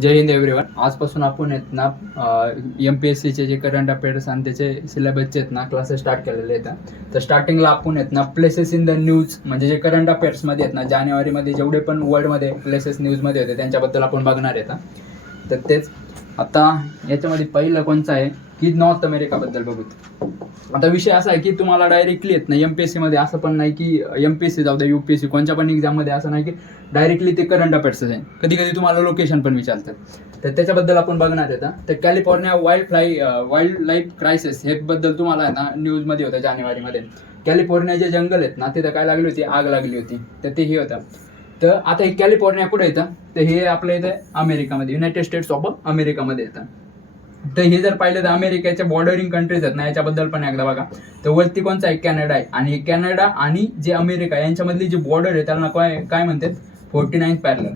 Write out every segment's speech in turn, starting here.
जय Hind everyone. आजपासून आपण आहेत ना MPSCचे जे करंट अफेअर्स आणि त्याचे सिलेबसचे आहेत ना क्लासेस स्टार्ट केलेले आहेत. तर स्टार्टिंगला आपण आहेत ना प्लेसेस इन द न्यूज म्हणजे जे करंट अफेअर्समध्ये आहेत ना जानेवारीमध्ये जेवढे पण वर्ल्डमध्ये प्लेसेस न्यूजमध्ये होते त्यांच्याबद्दल आपण बघणार आहेत. तर तेच आता याच्यामध्ये पहिलं कोणचं आहे की नॉर्थ अमेरिकाबद्दल बघू. आता विषय असा आहे की तुम्हाला डायरेक्टली येत नाही MPSC मध्ये, असं पण नाही की MPSC जाऊ दे UPSC कोणत्या पण एक्झाममध्ये असं नाही की डायरेक्टली ते करंट अफेअर्स आहे. कधी कधी तुम्हाला लोकेशन पण विचारतात. तर त्याच्याबद्दल आपण बघणार आहे. तर कॅलिफोर्निया वाईल्ड लाईफ क्रायसिस हे बद्दल तुम्हाला आहे ना न्यूजमध्ये होतं जानेवारीमध्ये. कॅलिफोर्निया जे जंगल आहेत ना तिथं काय लागली होती, आग लागली होती. तर ते हे होतं. तर आता हे कॅलिफोर्निया कुठे येतं, तर हे आपल्या इथे अमेरिकामध्ये, युनायटेड स्टेट्स ऑफ अमेरिकामध्ये येतं. तर हे जर पाहिलं तर अमेरिकेच्या बॉर्डरिंग कंट्रीज आहेत ना याच्याबद्दल पण एकदा बघा. तर वरती कोणचा आहे, कॅनडा आहे. आणि कॅनडा आणि जे अमेरिका यांच्यामधली जी बॉर्डर आहे त्याला काय म्हणतात, 49 पॅरलल.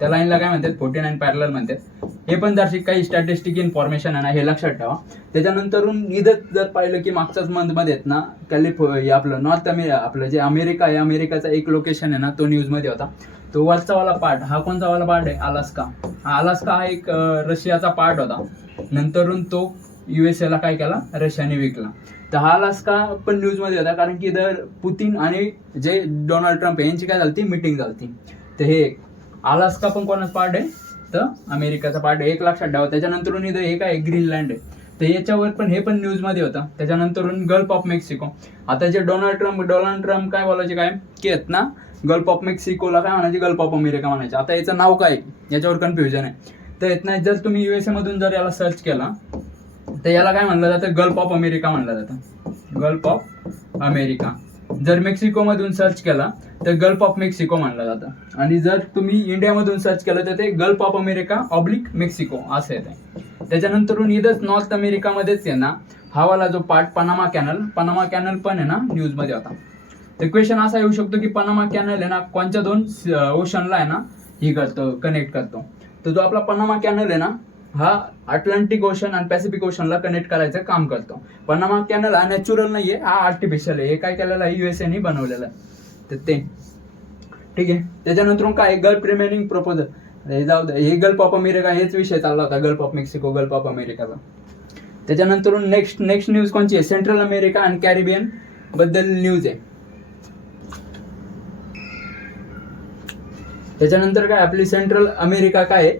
त्या लाईनला काय म्हणतात, 49 पॅरलल म्हणतात. हे पण जर काही स्टॅटिस्टिक इन्फॉर्मेशन आहे ना हे लक्षात ठेवा. त्याच्यानंतरून इथं जर पाहिलं की मागच्याच मंथमध्ये आहेत ना आपलं नॉर्थ आपलं जे अमेरिका आहे, अमेरिकाचा एक लोकेशन आहे ना तो न्यूजमध्ये होता. तो वरचा वाला पार्ट, हा कोणता वाला पार्ट आहे, अलास्का. हा एक रशियाचा पार्ट होता. नंतरून तो USA ला काय केला, रशियाने विकला. तर हा अलास्का पण न्यूजमध्ये होता कारण की इधर पुतीन आणि जे डोनाल्ड ट्रम्प यांची काय झाली मीटिंग झाली. तर हे अलास्का पण कोणाचा पार्ट आहे, तर अमेरिकाचा पार्ट आहे. एक लक्षात ठेवा. त्याच्यानंतरून इथं हे काय, ग्रीनलँड आहे. तर याच्यावर पण हे पण न्यूजमध्ये होतं. त्याच्यानंतरून गल्फ ऑफ मेक्सिको. आता जे डोनाल्ड ट्रम्प काय बोलायचे काय की आहेत ना, गल्फ ऑफ मेक्सिकोला काय म्हणायचे, गल्फ ऑफ अमेरिका म्हणायचे. आता याचं नाव काय याच्यावर कन्फ्युजन आहे. तर येत जर तुम्ही USA मधून जर याला सर्च केला तर याला काय म्हणलं जातं, गल्फ ऑफ अमेरिका म्हणलं जातं, गल्फ ऑफ अमेरिका. जर मेक्सिको मधून सर्च केला तर गल्फ ऑफ मेक्सिको म्हणलं जातं. आणि जर तुम्ही इंडियामधून सर्च केलं तर ते gulf of America oblique Mexico असं येतं. त्याच्यानंतरून इथंच नॉर्थ अमेरिकामध्येच आहे ना हा वाला जो पार्ट पनामा कॅनल पण आहे ना न्यूजमध्ये होता. तर क्वेश्चन असा येऊ शकतो की पनामा कॅनल आहे ना कोणत्या दोन ओशनला आहे ना ही करतो, कनेक्ट करतो. तर जो आपला पनामा कॅनल आहे ना हा अटलांटिक ओशन आणि पॅसिफिक ओशनला कनेक्ट करायचं काम करतो. पनामा कॅनल हा नॅचरल नाहीये, हा आर्टिफिशियल आहे. हे काय केलेलं आहे, USA ने बनवलेलं आहे. तर ते ठीक आहे. त्याच्यानंतर काय, गल्फ रिमेनिंग प्रपोजल. हे जाऊ दे, हे गल्फ ऑफ अमेरिका हेच विषय चालला होता, gulf of Mexico, gulf of अमेरिकाचा. त्याच्यानंतर नेक्स्ट न्यूज कोणची आहे, सेंट्रल अमेरिका आणि कॅरिबियन बद्दल न्यूज आहे. त्याच्यानंतर काय आपली सेंट्रल अमेरिका काय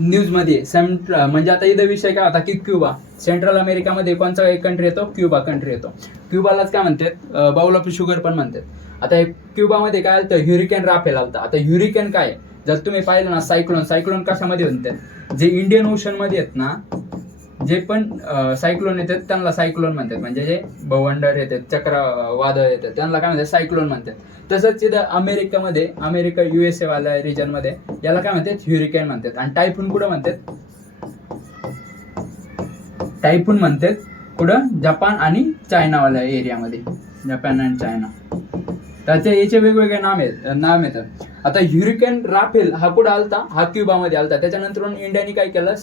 न्यूज मध्ये म्हणजे आता इथं विषय काय होता की क्युबा. सेंट्रल अमेरिकामध्ये कोणता एक कंट्री येतो, क्युबा कंट्री येतो. क्युबालाच काय म्हणतात, बाउल ऑफ शुगर पण म्हणतात. आता क्युबामध्ये काय आलं, ह्युरिकेन राफेल आलता. आता ह्युरिकेन काय, जर तुम्ही पाहिलं ना सायक्लोन कशामध्ये म्हणतात, जे इंडियन ओशन मध्ये आहेत ना जे पण सायक्लोन येतात त्यांना सायक्लोन म्हणतात. म्हणजे जे भवंडर येतात, चक्रवादळ येतात त्यांना काय म्हणतात, सायक्लोन म्हणतात. तसंच तिथं अमेरिका USA वाल्या रिजन मध्ये याला काय म्हणतात, ह्युरिकेन म्हणतात. आणि टायफून कुठं म्हणतात, कुठं, जपान आणि चायनावाल्या एरियामध्ये, जपान आणि चायना. त्याचे याचे वेगवेगळे नाम येतात. आता ह्युरिकेन राफेल हा कुठं आलता, हा क्युबामध्ये आलता. त्याच्यानंतर इंडियाने काय केलं,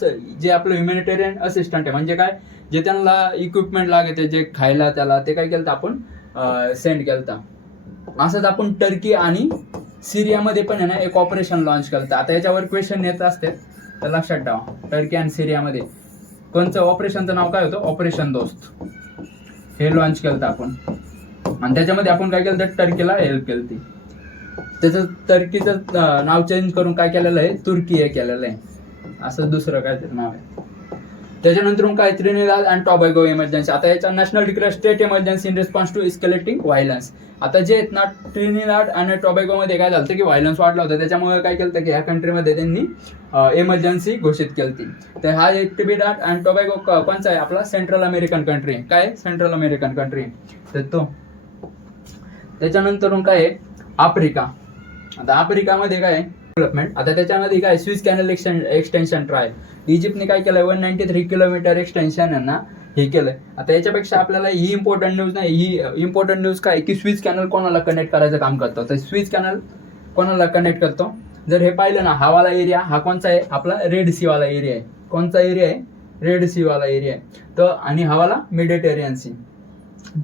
जे आपलं ह्युमॅनिटेरियन असिस्टंट आहे म्हणजे काय, जे त्यांना इक्विपमेंट लागते जे खायला त्याला, ते काय केलं आपण सेंड केलं. असंच आपण टर्की आणि सिरियामध्ये पण आहे ना एक ऑपरेशन लॉन्च केलं. आता याच्यावर क्वेश्चन येत असते तर लक्षात ठेवा. टर्की आणि सिरियामध्ये कोणतं ऑपरेशनचं नाव काय होतं, ऑपरेशन दोस्त. हे लॉन्च केलं आपण. आणि त्याच्यामध्ये आपण काय केलं, तर टर्कीला हेल्प केली. त्याचं टर्कीचं नाव चेंज करून काय केलेलं आहे, तुर्की हे केलेलं आहे. असं दुसरं काहीतरी नाव आहे. त्याच्यानंतर काय, त्रिनिदाद अँड टोबॅगो इमर्जन्सी. आता याचा national declare state emergency in response to escalating violence. आता जे आहेत ना ट्रिनिदाद आणि टोबॅगो मध्ये काय झालं की व्हायलन्स वाढला होता. त्याच्यामुळे काय केलं की ह्या कंट्रीमध्ये त्यांनी इमर्जन्सी घोषित केली. तर हा ट्रिनिदाद अँड टोबॅगो कोणचा आहे, आपला सेंट्रल अमेरिकन कंट्री. काय सेंट्रल अमेरिकन कंट्री, तर तो. त्याच्यानंतर काय आहे, आफ्रिका. आता आफ्रिकामध्ये काय डेव्हलपमेंट. आता त्याच्यामध्ये काय, स्विस कॅनल एक्सटेन्शन ट्रायल. इजिप्तने काय केलंय, 193 किलोमीटर एक्सटेन्शन आहे ना हे केलंय. आता याच्यापेक्षा आपल्याला ही इम्पॉर्टंट न्यूज नाही, ही इम्पॉर्टंट न्यूज काय की स्विस कॅनल कोणाला कनेक्ट करायचं काम करतो. तर स्विस कॅनल कोणाला कनेक्ट करतो, जर हे पाहिलं ना हा वाला एरिया हा कोणचा आहे, आपला रेड सी वाला एरिया आहे. कोणचा एरिया आहे, रेड सी वाला एरिया आहे. तर आणि हा वाला मेडिटेरियन सी.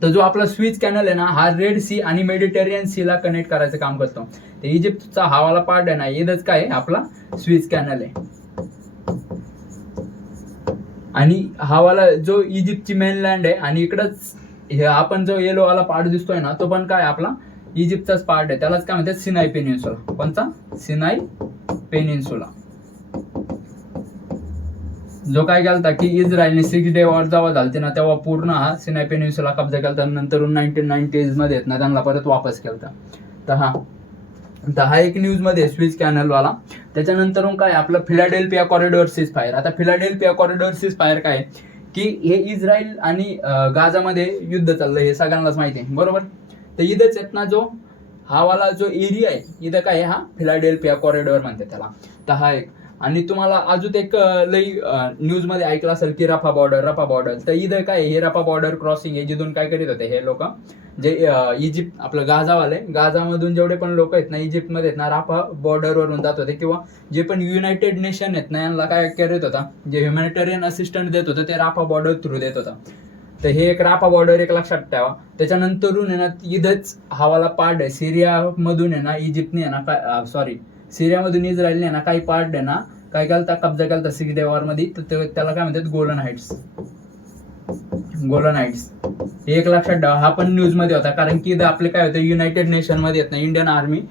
तर जो आपला स्विस कॅनल आहे ना हा रेड सी आणि मेडिटेरियन सी ला कनेक्ट करायचं काम करतो. तर इजिप्तचा हा वाला पार्ट आहे ना इथंच काय आहे, आपला स्विस कॅनल आहे. आणि हा वाला जो इजिप्तची मेनलँड आहे आणि इकडंच हे आपण जो येलो वाला पार्ट दिसतोय ना, तो पण काय आपला इजिप्तचाच पार्ट आहे. त्यालाच काय म्हणतात सिनाई पेनिन्सुला. कोणता? सिनाई पेनिन्सुला. जो काय केलता की इस्रायलने 6 डे वॉर जेव्हा झालते ना, तेव्हा पूर्ण हा सिनाई पेनिन्सुला कब्जा केलता. नंतर 1990s मध्ये आहेत ना त्यांना परत वापस केलता. तर हा एक न्यूज मध्ये स्विच कॅनल वाला. त्याच्यानंतर काय आपलं फिलाडेल्फिया कॉरिडॉर सीज फायर. आता फिलाडेल्फिया कॉरिडॉर सीज फायर काय की हे इस्रायल आणि गाझामध्ये युद्ध चाललंय, हे सगळ्यांनाच माहिती आहे बरोबर. तर इथंच आहेत ना जो हा वाला जो एरिया आहे इथं काय हा फिलाडेल्फिया कॉरिडॉर म्हणते त्याला. तर हा एक. आणि तुम्हाला अजून एक लई न्यूज मध्ये ऐकलं असेल की रफा बॉर्डर. तर इथं काय हे रफा बॉर्डर क्रॉसिंग आहे, जिथून काय करीत होते हे लोक, जे इजिप्त आपलं गाझावाले, गाझामधून जेवढे पण लोक आहेत ना इजिप्तमध्ये आहेत ना, राफा बॉर्डरवरून जात होते. किंवा जे पण युनायटेड नेशन आहेत ना यांना काय करत होता, जे ह्युमॅनिटेरियन असिस्टंट देत होतं ते राफा बॉर्डर थ्रू देत होता. तर हे एक राफा बॉर्डर एक लक्षात ठेवा. त्याच्यानंतरून आहे ना इथंच हवाला पार्ट आहे सिरियामधून आहे ना, इजिप्तने आहे ना सिरियामधून इस्रायलने आहे ना काही पार्ट आहे ना काय केलता, कब्जा केलता 6 डे वॉर मध्ये. तर त्याला काय म्हणतात गोलन हाईट्स. हे एक लक्षात ठेवा. हा पण न्यूज मध्ये होता, कारण की आपले काय होतं युनायटेड नेशन मध्ये आहेत ना इंडियन आर्मी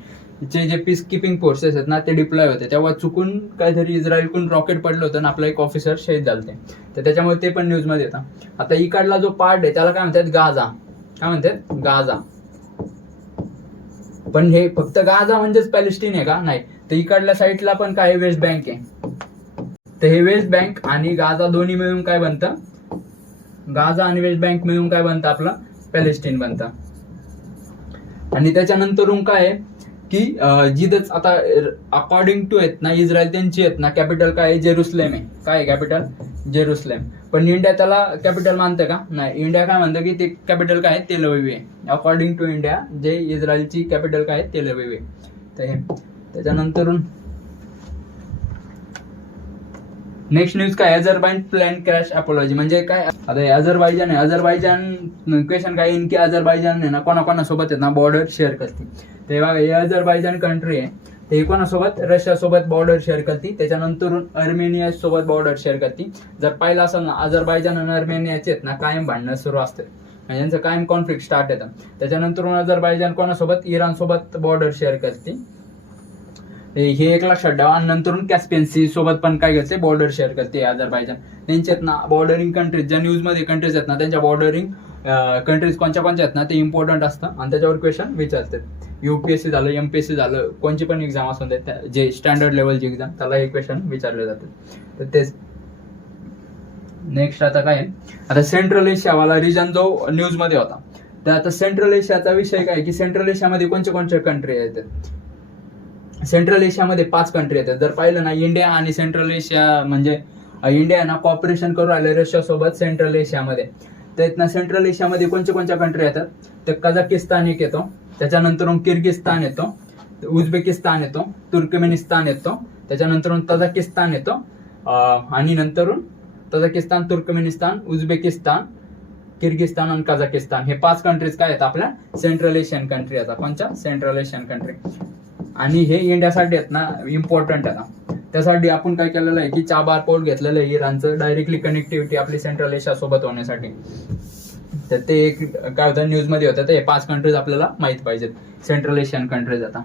जे पीस किपिंग फोर्सेस आहेत ना ते डिप्लॉय होते. तेव्हा चुकून काहीतरी इस्रायलकडून रॉकेट पडलं होतं आणि आपला एक ऑफिसर शहीद झालते. तर त्याच्यामुळे ते पण न्यूज मध्ये येतं. आता इकडला जो पार्ट आहे त्याला काय म्हणतात गाझा. काय म्हणतात? गाझा. पण हे फक्त गाझा म्हणजेच पॅलेस्टीन आहे का? नाही. तर इकडल्या साईडला पण काय वेस्ट बँक आहे. तर हे वेस्ट बँक आणि गाझा दोन्ही मिळून काय बनतं, गाझा आणि वेस्ट बँक मिळून काय बनतं आपलं पॅलेस्टीन बनतं. आणि त्याच्यानंतर काय आहे की जिथंच आता अकॉर्डिंग टू आहेत ना इस्रायल त्यांची आहेत ना कॅपिटल काय आहे, जेरुसलेम आहे. काय आहे कॅपिटल? जेरुसलेम. पण इंडिया त्याला कॅपिटल मानतं का? नाही. इंडिया काय म्हणतं की ते कॅपिटल काय आहे, तेल अवीव आहे. अकॉर्डिंग टू इंडिया जे इस्रायलची कॅपिटल काय आहे, तेल अवीव आहे. तर हे त्याच्यानंतर नेक्स्ट न्यूज काय, अझरबायजान प्लॅन क्रॅश अपॉलॉजी. म्हणजे काय, आता अझरबायजान क्वेश्चन काय येईल की अझरबायजान आहे ना कोणाकोणासोबत आहेत ना बॉर्डर शेअर करते. ते बघा हे अझरबायजान कंट्री आहे, ते कोणासोबत, रशिया सोबत बॉर्डर शेअर करते. त्याच्यानंतर अर्मेनिया सोबत बॉर्डर शेअर करते. जर पाहिलं असेल ना अझरबायजान आणि अर्मेनियाचे आहेत ना कायम भांडणं सुरू असते, यांचं कायम कॉन्फ्लिक्ट स्टार्ट येतं. त्याच्यानंतर अझरबायजान कोणासोबत, इराण सोबत बॉर्डर शेअर करते. हे एक लक्षात ठेवा. आणि नंतर कॅस्पियन सी सोबत पण काय करते, बॉर्डर शेअर करते अझरबायजान. त्यांच्यात ना बॉर्डरिंग कंट्रीज, ज्या न्यूज मध्ये कंट्रीज आहेत ना त्यांच्या बॉर्डरिंग कंट्रीज कोणत्या आहेत ना ते इम्पॉर्टंट असतं आणि त्याच्यावर क्वेश्चन विचारतात. युपीएससी झालं, एमपीएससी झालं, कोणची पण एक्झाम असून दे, जे स्टँडर्ड लेवलची एक्झाम त्याला हे क्वेश्चन विचारले जातात. तर तेच नेक्स्ट आता काय, आता सेंट्रल एशियावाला रिजन जो न्यूज मध्ये होता. तर आता सेंट्रल एशियाचा विषय काय की सेंट्रल एशियामध्ये कोणते कंट्री येतात. सेंट्रल एशियामध्ये 5 कंट्री येतात. जर पाहिलं ना इंडिया आणि सेंट्रल एशिया म्हणजे इंडिया ना कॉपरेशन करून राहिले रशिया सोबत सेंट्रल एशियामध्ये. तर सेंट्रल एशियामध्ये कोणत्या कंट्री येतात, तर कझाकिस्तान एक येतो, त्याच्यानंतर किर्गिस्तान येतो, उझबेकिस्तान येतो, तुर्कमेनिस्तान येतो, त्याच्यानंतर तजाकिस्तान येतो आणि नंतर तजाकिस्तान, तुर्कमेनिस्तान, उझबेकिस्तान, किर्गिस्तान आणि कझाकिस्तान हे 5 कंट्रीज काय आहेत आपल्या सेंट्रल एशियन कंट्री आता. कोणत्या? Central Asian country. आणि हे इंडियासाठी आहेत ना इम्पॉर्टंट आहे. त्यासाठी आपण काय केलेलं आहे की चाबार पोर्ट घेतलेलं आहे इराणचं, डायरेक्टली कनेक्टिव्हिटी आपली सेंट्रल एशिया सोबत होण्यासाठी. तर ते एक काय होतं न्यूज मध्ये होतं, ते 5 कंट्रीज आपल्याला माहित पाहिजेत सेंट्रल एशियन कंट्रीज. आता